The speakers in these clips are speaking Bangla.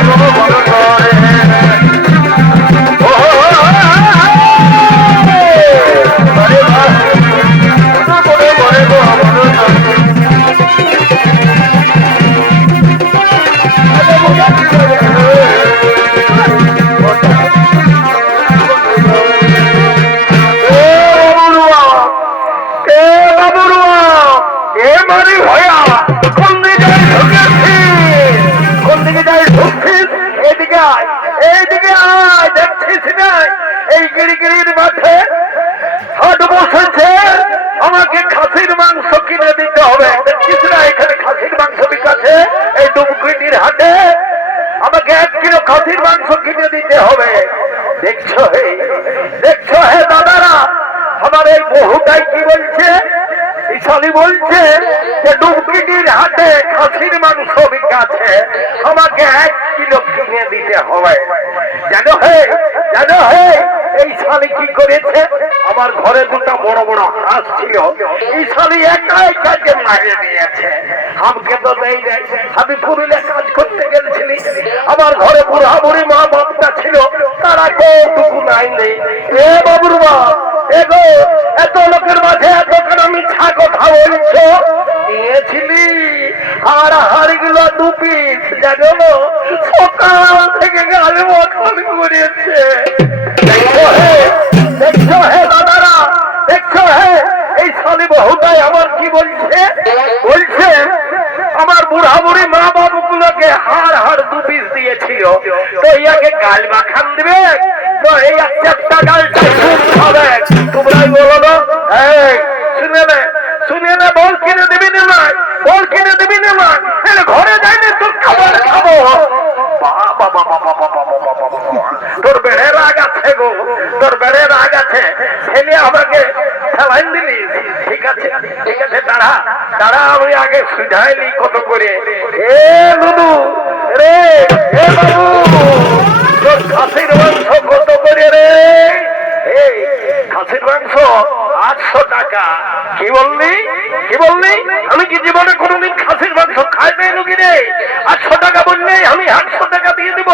বলো বলো আমাকে এক কিলো কিনে দিতে হবে। জানো হে জানো হে, এই শালি কি করেছে? আমার ঘরে দুটো বড় বড় হাঁস ছিল। এই শালি একাই কাজে মারিয়ে দিয়েছে। আমাকে তো নাই। আমি পুরুলিয়া কাজ করতে গেছিলি আমার ঘরে বুড়া বুড়ি মা বাপটা ছিল। তারা কৌটুকু নাই নেই। এ বাবুর মা, এগো, এত লোকের মাঝে জানো? সকাল থেকে গালে মতন করেছে দেখছ হে দাদারা দেখছ হে, এই শালি বহুটাই আমার কি বলছে? বলছে, আমার বুড়া বুড়ি মা বাবু গুলোকে হাড় হাড় দু পিস দিয়েছিল। তো ইয়াকে গাল মাখান দিবে, তো এই একটা গালটা খুব খাবে। তোমরাই বলো না এই শুনে নে শুনে নে বল কিনে দিবি না নয় বল কিনে দিবি না নয় তাহলে ঘরে যাইনি তোর খাবার খাব বাবা বাবা বাবা বাবা বাবা বাবা তোর বেড়ে রাগ আছে গো তোর বেড়ে রাগ আছে ছেলে আমাকে খেলাইন দিলি ঠিক আছে ঠিক আছে, দাঁড়া দাঁড়া, আমি আগে সুঝাইলি কত করে। এ লুলু রে, এ বাবু, তোর খাসির মাংস কত করে রে? খাসির মাংস আটশো টাকা। কি বললি? কি বললি? আমি কি জীবনে কোনোদিন খাসির মাংস খাই নাই রে? আটশো টাকা বললে আমি আটশো টাকা দিয়ে দিব।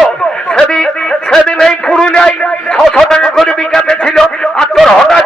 সেদিন সেদিন এই পুরুলিয়ায় ছশো টাকা করে বিকাতে ছিল। আর তোর হঠাৎ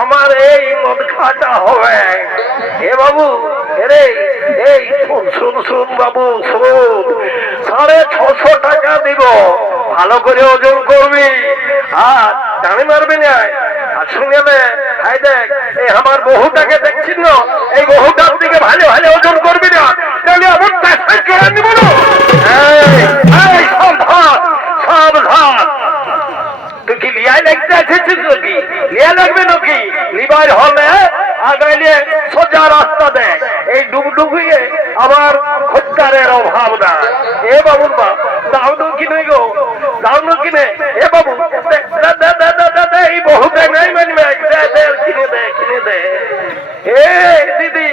আমার এই মদ খাটা হবে। এ বাবু রে, এই শুন শুন বাবু, শুন। সাড়ে ছশো টাকা দিব। ভালো করে ওজন করবি। আর জানি মারবি না। আর শুনে হাই দেখ এই আমার বহুটাকে দেখছিস না? এই বহুটার দিকে ভালো ভালো ওজন করবি না। তাহলে আমার চড়া দিব না এই, এই, সাবধান সাবধান তুই লাগতে এসেছিস নাকি লিয়া লাগবে নাকি? লিবার হলে আগাইলে সোজা রাস্তা দেয় এই ডুবডুবিয়ে আমার খদ্দারের অভাব না এ বাবুর মা দাও নো কিনে গো। দাও নো। কিনে এ বাবু এই বহুতে নাই মানবে কিনে দে কিনে দে। এ দিদি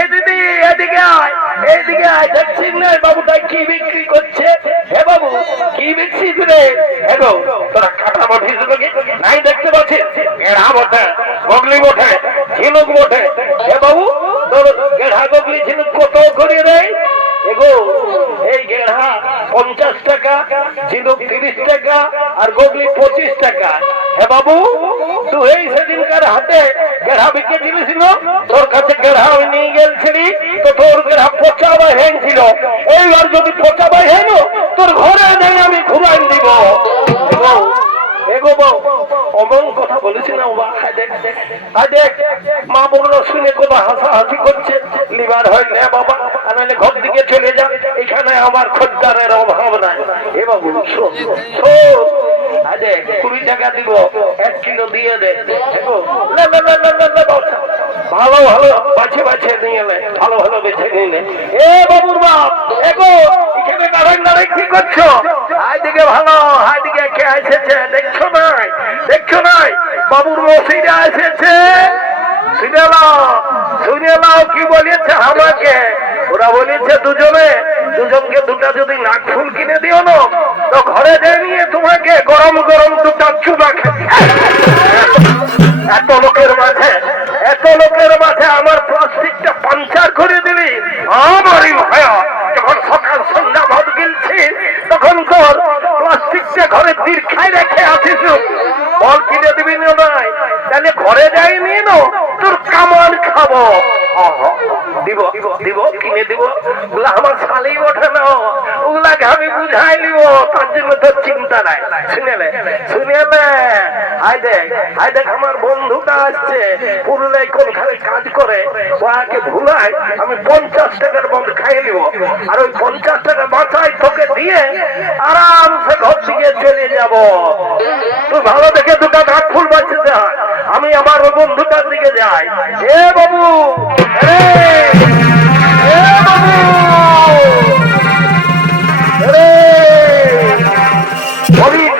এ দিদি, এদিকে আয় এদিকে আয় দেখছিস না বাবুটা কি বিক্রি করছে? কি দেখছি রে? হে তোরা কাটা বঠিস নাই দেখতে পাচ্ছিস? গেড়া বটে গগলি বটে, ঝিনুক বটে। হে বাবু, তোর গেড়া গগলি ঝিনুক কত করে দেয়? এগো, এই গেড়া পঞ্চাশ টাকা, ঝিনুক তিরিশ টাকা, আর গগলি পঁচিশ টাকা। হে বাবু, তুই সেদিনকার হাতে গেড়া বিকে দিয়েছিল তোর কাছে গেড়া নিয়ে গেছিলি তো তোর গেড়া পচা বা হ্যাং ছিল। এইবার যদি পচা বা হ্যাং তোর ঘরে নেই আমি ঘুরাই দিব। এখানে আমার খদ্দারের অভাব নাই। এ বাবু ভালো ভালো, বাছে বাছে নিয়ে নে ভালো ভালো বেছে নিয়ে এ, বাবুর বাপ এগো এখানে দাঁড়ান দাঁড়াই কি করছ? হাই দিকে ভালো হাই দিকে কে এসেছে? দেখছ নাই? দেখছ নাই? বাবুর মসিরা এসেছে? শুনে নাও শুনে নাও কি বলেছে আমাকে? ওরা বলেছে, দুজনে, দুজনকে দুটা যদি নাক ফুল কিনে দিও না, তো ঘরে যেয়ে নিয়ে তোমাকে গরম গরম দুটা চুবা খেতে এত লোকের মাঝে, এত লোকের মাঝে আমার প্লাস্টিকটা পাঞ্চার করে দিলি। আমারই ভয়া। যখন সকাল সন্ধ্যা ভাত গিলছি, তখন তোর প্লাস্টিকটা ঘরে দীর্ঘায় রেখে আসিস বল কিনে দিবি নাই তাহলে ঘরে যাই নিয়ে তোর কামান খাব। দিব দিব কিনে দিব। ওগুলা আমার না ওগুলাকে আমি বুঝাই নিব। তার জন্য তোর চিন্তা নাই। দেখ দেখ, আমার বন্ধুটা আসছে। কোনখানে কাজ করে? ওকে ভুলাই আমি পঞ্চাশ টাকার বন্ধ খাইয়ে নিব। আর ওই পঞ্চাশ টাকা বাঁচাই তোকে দিয়ে আরামসে ঘর থেকে চলে যাব। তুই ভালো দেখে দুটা কাঠ ফুল বাঁচতে হয় আমি আমার বন্ধুটার দিকে যাই। এ বাবু!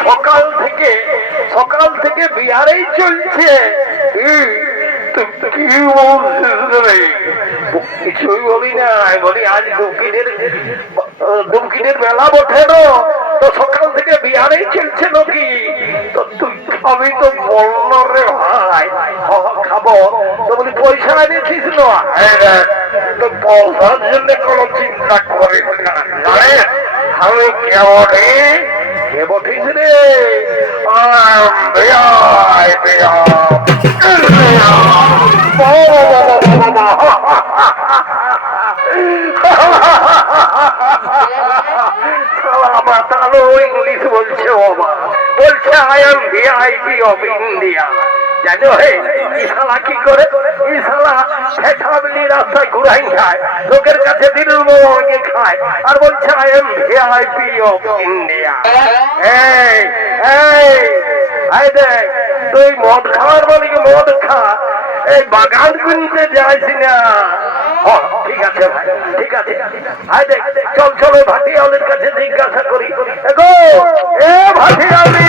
সকাল থেকে সকাল থেকে বিহারেই চলছে। কিছুই বলি বলি আজ না তো। সকাল থেকে বিহারেই চলছে নাকি? তো আমি তো বলল রে। হ, না হ্যাঁ, হ্যাঁ। তো পয়সার জন্য কোনো চিন্তা করিস না। আমি কেমন? বটিস রে ইংলিশ বলছে বাবা। বলছে I am VIP of India লোকের কাছে খায়, আর বলছে I am VIP of India তুই মদ খাওয়ার বলি মদ খা? এই বাগান কিনতে যাইছি না। ঠিক আছে ভাই, ঠিক আছে। দেখ, চল চল ভাটিয়ালের কাছে জিজ্ঞাসা করি। এ ভাটিয়ালি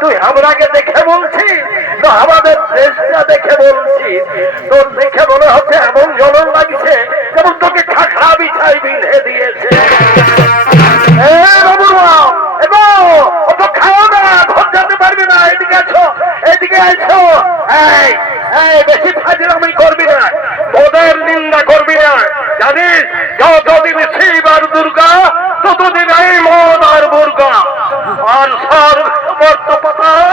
তুই আমরাকে দেখে বলছিস তো আমাদের দেশটা দেখে বলছিস তোর দেখে মনে হচ্ছে এমন জ্বলন লাগছে যেমন তোকে খাখড়া বিছাই বিঁধে দিয়েছে। জানিস, যতদিন শিব আর দুর্গা, ততদিন এই মদ আর মুর্গা। আর সর সমর্থ পাতাল,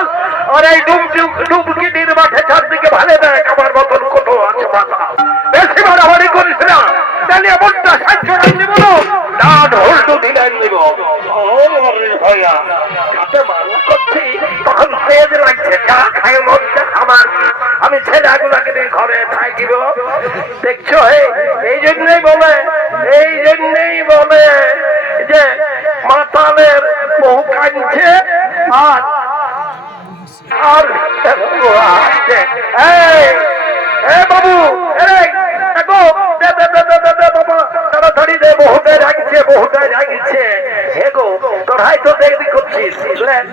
আর এই ডুব ডুব- ডুবকিটির মাঠে চারদিকে ভালে দেখ আমার মতন কত আছে মাথা বেশি বাড়াবাড়ি করিস না। তাহলে এমনটা সাহায্য দিব না। ঢোল তো দিলেন দিব ভাইয়া। করছি তখন তেজ লাগছে চা খাই মনটা আমার আমি ছেলেগুলাকে নিয়ে ঘরে থাকিব দেখছ এই জন্যই বলে এই জন্যই বলে। বলছেন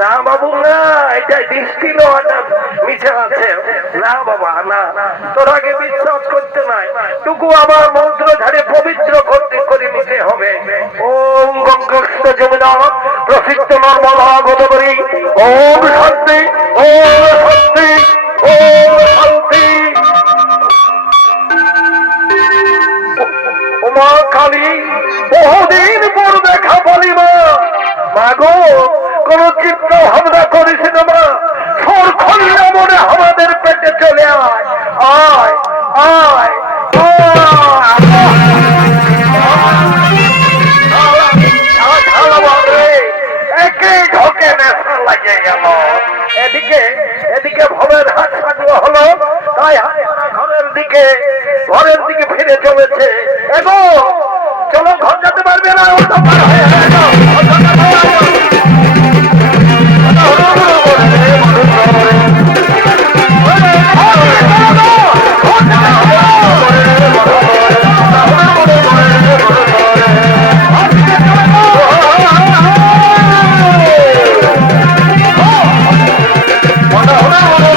না, বাবু, না, এটাই দৃষ্টি নেওয়াটা মিছে আছে। না বাবা না তোরাকে বিশ্বাস করতে নাই। টুকু আমার মন্ত্র ঝাড়ে পবিত্র করতে করে নিতে হবে। ওম গঙ্গস্ত যমুনা, প্রসিদ্ধ নর্মল আগত করি ওম শান্তি ওম শান্তি ওম উমা কালী বহুদিন পর দেখা বলি মা। মাগো, কোন চিন্তা ভাবনা করিস না মা। সর খল্লা মনে আমাদের পেটে চলে আয়। আয় আয় এদিকে এদিকে ভবের হাত সাজলো হলো, তাই ঘরের দিকে ঘরের দিকে ফিরে চলেছে এবং চলো ঘর যেতে পারবে না ওটা পার Oh, no, no, no.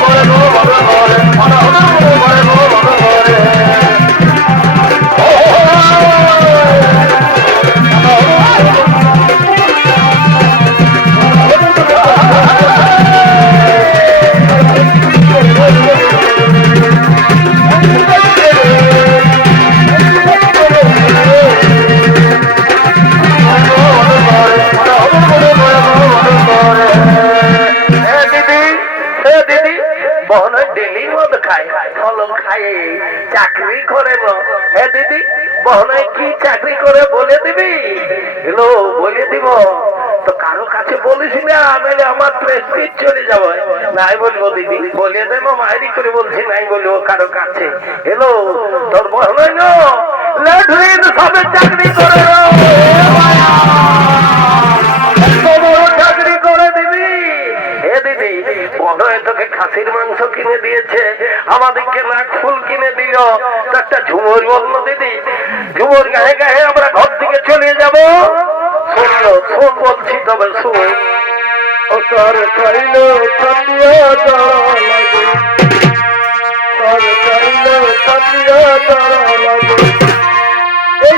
ওরে, ওরে, ওরে, ওরে, আয়ে চাকরি করে হ্যাঁ দিদি বহনায় কি চাকরি করে বলে দিবি? এলো বলে দিব। তো কারও কাছে বলিস না নাহলে আমার প্রেস্টিজ চলে যাবে। নাই বলব দিদি বলে দেবো মায়েরি করে বলছি নাই বলব কারও কাছে। এলো তোর বহনায় নো? লেটরিন সবে চাকরি করে খাসির মাংস কিনে দিয়েছে, আমাদেরকে নাক ফুল কিনে দিল। একটা ঝুমুর বলল, দিদি, ঝুমুর গায়ে গায়ে আমরা ঘর থেকে চলে যাব। শুনলো শোন বলছি তবে শুন। ও চাইল চাপিয়া যাওয়া লাগে। যাওয়া লাগে। এই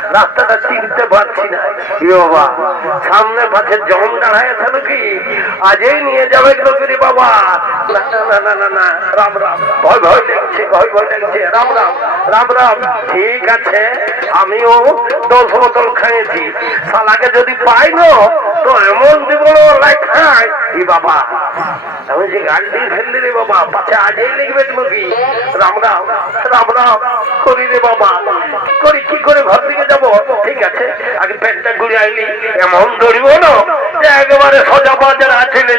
রাস্তাটা চিনতে পারছি না। সামনে পাশে জম নাকি? আজই নিয়ে যাবে বাবা। আমিও বোতল শালাকে যদি পাই না, তো এমন দিব লেখায়। বাবা, আমি যে গাড়ি দিয়ে ফেললি বাবা পাছে আজই লিখবে মুখি রাম রাম রাম রাম। করি রে বাবা কি করি, কি করে ঘর দিকে যাব? ঠিক আছে? আগে প্যান্টটা ঘুরে আইলি এমন ধরিব না যে একেবারে সোজা বাজার চলে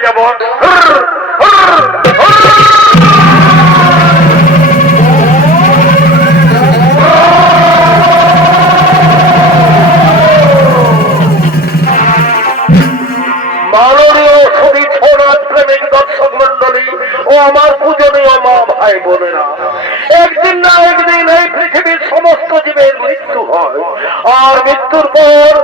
সমস্ত